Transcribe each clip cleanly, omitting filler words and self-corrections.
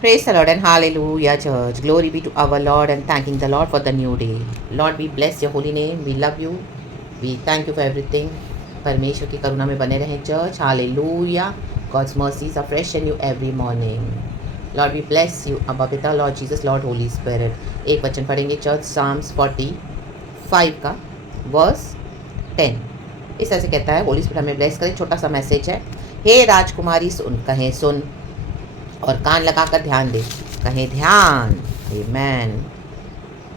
Praise the Lord and hallelujah, church. Glory be to our Lord and thanking the Lord for the new day. Lord, we bless your holy name. We love you. We thank you for everything. परमेश्वर की करुणा में बने रहें church. Hallelujah. God's mercies are fresh and new every morning. Lord, we bless you. Abba Pitta, Lord Jesus, Lord Holy Spirit. एक वचन पढ़ेंगे church. Psalms 45 का verse 10. इस तरह से कहता है, होली स्पिरिट हमें ब्लेस करे. छोटा सा मैसेज है. हे राजकुमारी सुन, कहें सुन और कान लगाकर ध्यान दे. कहें ध्यान. आमेन.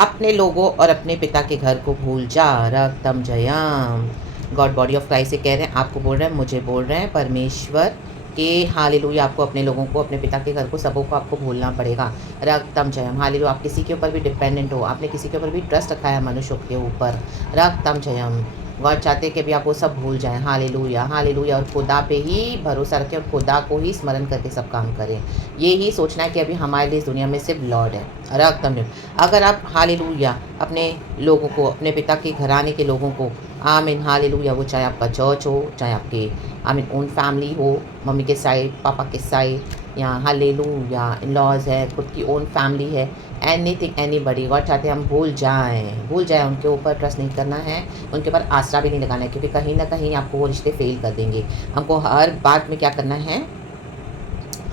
अपने लोगों और अपने पिता के घर को भूल जा. रक्तम Jayam. God body of Christ से कह रहे हैं, आपको बोल रहे हैं, मुझे बोल रहे हैं, परमेश्वर के हालेलुया. आपको अपने लोगों को, अपने पिता के घर को, सबों को आपको भूलना पड़ेगा. रक्तम जयम. हालेलुया. आप किसी के ऊपर भी डिपेंडेंट हो, आपने किसी के ऊपर भी ट्रस्ट रखा है मनुष्यों के ऊपर. रक्तम जयम. गॉड चाहते हैं कि अभी आप वो सब भूल जाएं. Hallelujah, hallelujah. और खुदा पे ही भरोसा रखें और खुदा को ही स्मरण करके सब काम करें. ये ही सोचना है कि अभी हमारे लिए इस दुनिया में सिर्फ लॉर्ड है. रक्तम जयम. अगर आप हालेलुया अपने लोगों को, अपने पिता के घराने के लोगों को, आमीन, हालेलुया, वो चाहे आपका चर्च हो, चाहे आपके आमीन ओन फैमिली हो, मम्मी के साइड, पापा के साइड, या हालेलुया इन लॉज है, खुद की ओन फैमिली है, एनीथिंग एनीबडी, गॉड चाहते हैं हम भूल जाएं. उनके ऊपर ट्रस्ट नहीं करना है, उनके ऊपर आसरा भी नहीं लगाना है, क्योंकि कहीं ना कहीं आपको वो रिश्ते फेल कर देंगे. हमको हर बात में क्या करना है?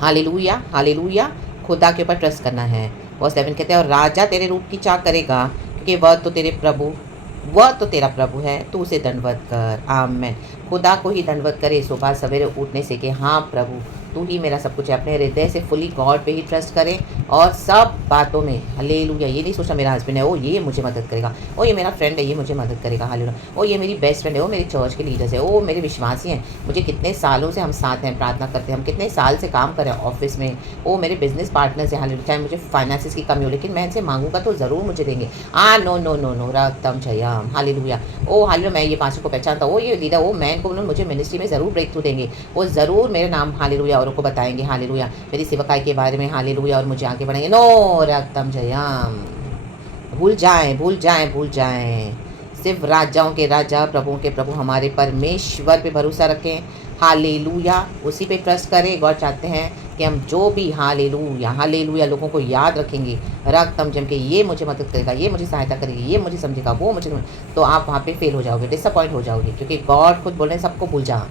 हालेलुया, हालेलुया, खुदा के ऊपर ट्रस्ट करना है. वर्स 11 कहते हैं, और राजा तेरे रूप की चाह करेगा, क्योंकि वह तो तेरा प्रभु है, तू उसे दंडवत कर. आमेन. खुदा को ही दंडवत करे सुबह सवेरे उठने से कि हाँ प्रभु तू ही मेरा सब कुछ है. अपने हृदय से फुली गॉड पे ही ट्रस्ट करें और सब बातों में हालेलुया. ये नहीं सोचना मेरा हस्बैंड है, ओ ये मुझे मदद करेगा, ओ ये मेरा फ्रेंड है, ये मुझे मदद करेगा. हालेलुया. ओ ये मेरी बेस्ट फ्रेंड है, ओ मेरे चर्च के लीडर्स है, ओ मेरे विश्वासी हैं, मुझे कितने सालों से हम साथ हैं, प्रार्थना करते हैं, हम कितने साल से काम कर रहे हैं ऑफिस में, ओ मेरे बिजनेस पार्टनर्स हैं. हालेलुया. चाहे मुझे फाइनेंसिस की कमी हो, लेकिन मैं इनसे मांगूंगा तो ज़रूर मुझे देंगे. No no no no. रक्तम जयम. हालेलुया. ओ हालेलुया, मैं ये पास्टर को पहचानता हूँ, ओ ये लीडर, ओ मैं इनको मुझे मिनिस्ट्री में ज़रूर ब्रेक थ्रू देंगे, वो ज़रूर मेरे नाम हालेलुया औरों को बताएंगे. हालेलुया. मेरी सेवकाई के बारे में हालेलुया और मुझे आगे बढ़ाएंगे. नो. रक्तम जयम. भूल जाएं, भूल जाएं, भूल जाएं. सिर्फ राजाओं के राजा, प्रभुओं के प्रभु हमारे परमेश्वर पे भरोसा रखें. हालेलुया. उसी पे ट्रस्ट करें. गॉड चाहते हैं कि हम जो भी हालेलुया, हालेलुया लोगों को याद रखेंगे. रक्तम जम के ये मुझे मदद करेगा, ये मुझे सहायता करेगी, ये मुझे समझेगा, वो मुझे, तो आप वहाँ पे फेल हो जाओगे, डिसअपॉइंट हो जाओगे, क्योंकि गॉड खुद बोल रहे हैं सबको भूल जा.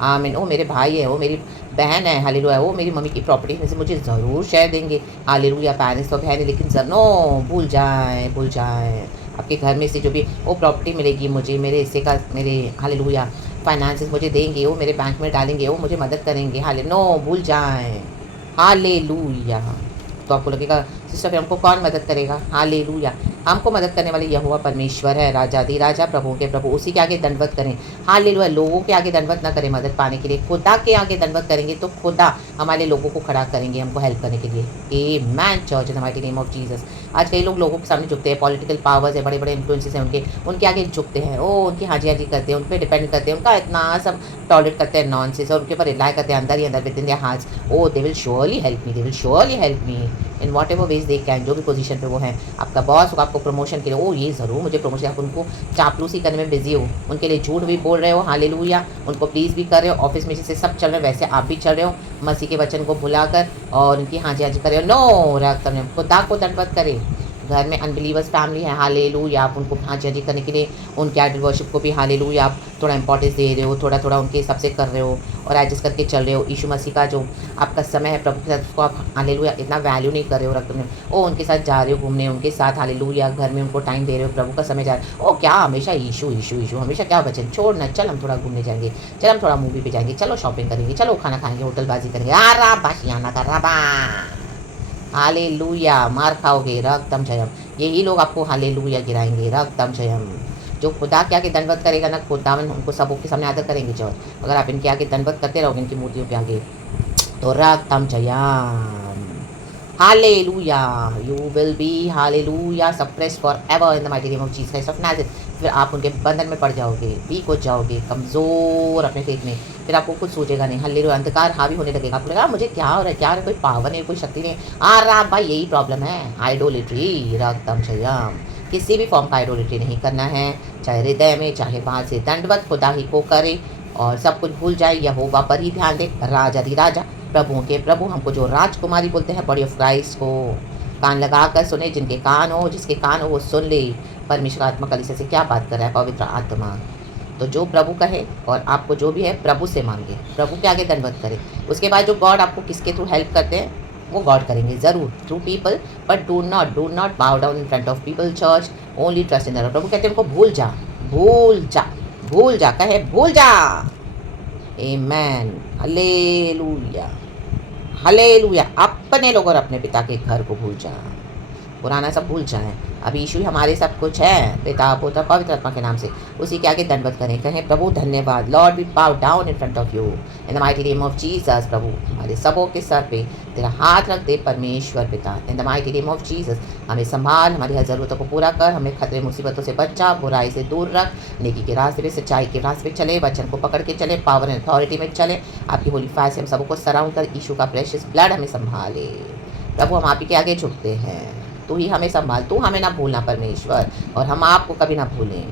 आमीन. ओ मेरे भाई है, वो मेरी बहन है, हालेलुया, वो मेरी मम्मी की प्रॉपर्टी में से मुझे ज़रूर शेयर देंगे. हालेलुया. पेरेंट्स तो है नहीं, लेकिन नो. भूल जाएं, भूल जाएं. आपके घर में से जो भी वो प्रॉपर्टी मिलेगी मुझे, मेरे हिस्से का, मेरे हालेलुया फाइनेंसेस मुझे देंगे, वो मेरे बैंक में डालेंगे, वो मुझे मदद करेंगे. हाले नो. भूल जाएं. हालेलुया. तो आपको लगेगा सिस्टर फिर हमको कौन मदद करेगा? हालेलुया. हमको मदद करने वाले यहोवा परमेश्वर है, राजा दी राजा, प्रभु के प्रभु, उसी के आगे दंडवत करें. हालेलुया. लोगों के आगे दंडवत ना करें मदद पाने के लिए, खुदा के आगे दंडवत करेंगे तो खुदा हमारे लोगों को खड़ा करेंगे हमको हेल्प करने के लिए. Amen. Church in the mighty name of Jesus. आज कई लोग लोगों के सामने झुकते हैं, पॉलिटिकल पावर्स है, बड़े बड़े इन्फ्लुएंसेस हैं, उनके आगे झुकते हैं. ओ उनकी हाजी हाजी करते हैं, उन पर डिपेंड करते हैं, उनका इतना सब टॉलरेट करते हैं नॉनसेंस, और उनके ऊपर रिलाई करते हैं अंदर ही अंदर within their hearts. O they will surely help me, they will surely help me in whatever ways they can. जो भी पोजीशन पे वो हैं, आपका बॉस होगा, आपको प्रमोशन के लिए, ओ ये ज़रूर मुझे प्रमोशन. आप उनको चापलूसी करने में बिजी हो, उनके लिए झूठ भी बोल रहे हो. हालेलुया. उनको प्लीज़ भी कर रहे हो. ऑफिस में जैसे सब चल रहे हो वैसे आप भी चल रहे हो, मसीह के वचन को भुलाकर, और उनकी हाजी हाजी कर रहे हो. नो. रक्त खुदा को दंडवत करे. घर में अनबिलीवर्स फैमिली है, हालेलुया, आप उनको हाजी हाजी करने के लिए उनके आइडल वर्शिप को भी हालेलुया आप थोड़ा इंपॉर्टेंस दे रहे हो, थोड़ा थोड़ा उनके हिसाब से कर रहे हो और एडजस्ट करके चल रहे हो. यीशु मसीह का जो आपका समय है प्रभु के साथ, उसको आप हालेलुया इतना वैल्यू नहीं कर रहे हो. रक्त में ओ उनके साथ जा रहे हो घूमने, उनके साथ हालेलुया घर में उनको टाइम दे रहे हो, प्रभु का समय जा रहा है. ओ क्या हमेशा यीशु यीशु यीशु, हमेशा क्या वचन छोड़ना. चल हम थोड़ा घूमने जाएंगे, चल हम थोड़ा मूवी पे जाएंगे, चलो शॉपिंग करेंगे, चलो खाना खाएंगे, होटलबाजी करेंगे. आरा बाशियाना का रबा. हालेलुया. मार खाओगे. रक्तम जयम. यही लोग आपको हालेलुया गिराएंगे. रक्तम जयम. जो खुदा के आगे दंडवत करेगा ना, खुदावन उनको सबों के सामने आदर करेंगे. जो अगर आप इनके आगे दंडवत करते रहोगे, इनकी मूर्तियों के आगे, तो रक्तम जयम. Hallelujah. You will be hallelujah suppressed forever in the mighty name of Jesus Christ of Nazareth. फिर आप उनके बंधन में पड़ जाओगे, वीक हो जाओगे, कमज़ोर अपने फेथ में. फिर आपको कुछ सूझेगा नहीं. हालेलुया. अंधकार हावी होने लगेगा. आपको लगेगा मुझे क्या हो रहा है, क्या हो रहा है, कोई पावर नहीं, कोई शक्ति नहीं. आ रहा भाई, यही प्रॉब्लम है, आइडोलिट्री. रक्तम जयम. किसी भी फॉर्म का आइडोलिट्री नहीं करना है, चाहे हृदय में चाहे बाहर से. दंडवत खुदा ही को करे और सब कुछ भूल जाए, यहोवा पर ही ध्यान दे. राजा दी राजा, प्रभुओं के प्रभु, हमको जो राजकुमारी बोलते हैं बॉडी ऑफ क्राइस्ट को, कान लगा कर सुने, जिनके कान हो, जिसके कान हो वो सुन ले। परमेश्वर आत्मा कलीसिया से क्या बात कर रहा है पवित्र आत्मा। तो जो प्रभु कहे और आपको जो भी है प्रभु से मांगे, प्रभु के आगे दंडवत करें। उसके बाद जो गॉड आपको किसके थ्रू हेल्प करते हैं वो गॉड करेंगे ज़रूर, through people, but do not bow down in front of people church, only trust in the lord. प्रभु कहते हैं उनको भूल जा, भूल जा, भूल जा, कहे भूल जा। आमेन, हालेलुया, हालेलुया। अपने लोग और अपने पिता के घर को भूल जा, पुराना सब भूल जाएं। अभी यीशु ही हमारे सब कुछ है, पिता पुत्र पवित्र आत्मा के नाम से उसी के आगे दंडवत करें, कहें प्रभु धन्यवाद। Lord we bow down in front of you in the mighty name of Jesus. प्रभु हमारे सबों के सर पे तेरा हाथ रख दे परमेश्वर पिता, इन the mighty name of Jesus. हमें संभाल, हमारी हर ज़रूरतों को पूरा कर, हमें खतरे मुसीबतों से बचा, बुराई से दूर रख, नेकी के रास्ते पे, सच्चाई के रास्ते पे चले, वचन को पकड़ के चले, पावर एंड अथॉरिटी में चले। आपकी होली फायर से हम सबको सराउंड कर, यीशु का प्रेशियस ब्लड हमें संभाले। प्रभु हम आप ही के आगे झुकते हैं, तू ही हमें संभाल, तू हमें ना भूलना परमेश्वर, और हम आपको कभी ना भूलें।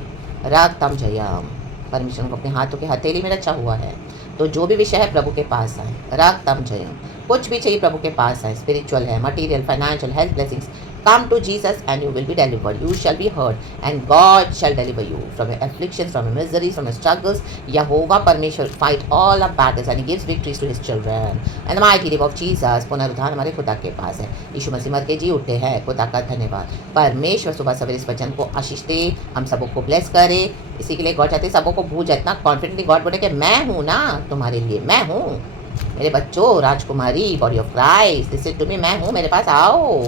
रख तम जयम, परमेश्वर को अपने हाथों के हथेली में रचा हुआ है। तो जो भी विषय है प्रभु के पास आए, रख तम जयम। कुछ भी चाहिए प्रभु के पास आए, स्पिरिचुअल है, material, financial, health blessings, come to Jesus and you will be delivered. You shall be heard and God shall deliver you from your afflictions, from your miseries, from your struggles. Yehovah परमेश्वर fight all our battles and he gives victories to his children. And the mighty name of Jesus, पुनरुद्धार हमारे खुदा के पास है। यीशु मसीह मर के जी उठे हैं, खुदा का धन्यवाद। परमेश्वर सुबह सवेरे इस वचन को आशीष दे, हम सबों को ब्लेस करे। इसी के लिए गॉड चाहते सबों को भूल जाए, इतना कॉन्फिडेंटली गॉड बोले कि मैं हूँ ना तुम्हारे लिए, मैं हूँ मेरे बच्चों, राजकुमारी, body of Christ, listen to me, मैं हूँ, मेरे पास आओ,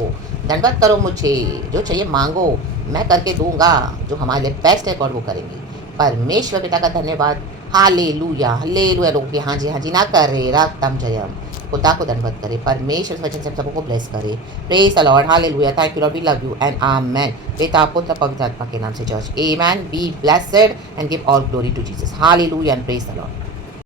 दंडवत करो मुझे, जो चाहिए मांगो, मैं करके दूंगा। जो हमारे लिए बेस्ट है गॉड वो करेंगे। परमेश्वर पिता का धन्यवाद। Hallelujah, hallelujah. लोग हाँ जी ना कर रहे, रख तम जयम, खुदा को दंडवत करे। परमेश्वर वचन से हम सबको ब्लेस करे। Praise the Lord, hallelujah, thank you Lord, we love you and amen. पिता पुत्र पवित्र आत्मा के नाम से church, amen. Be blessed and give all glory to Jesus, hallelujah and praise the Lord.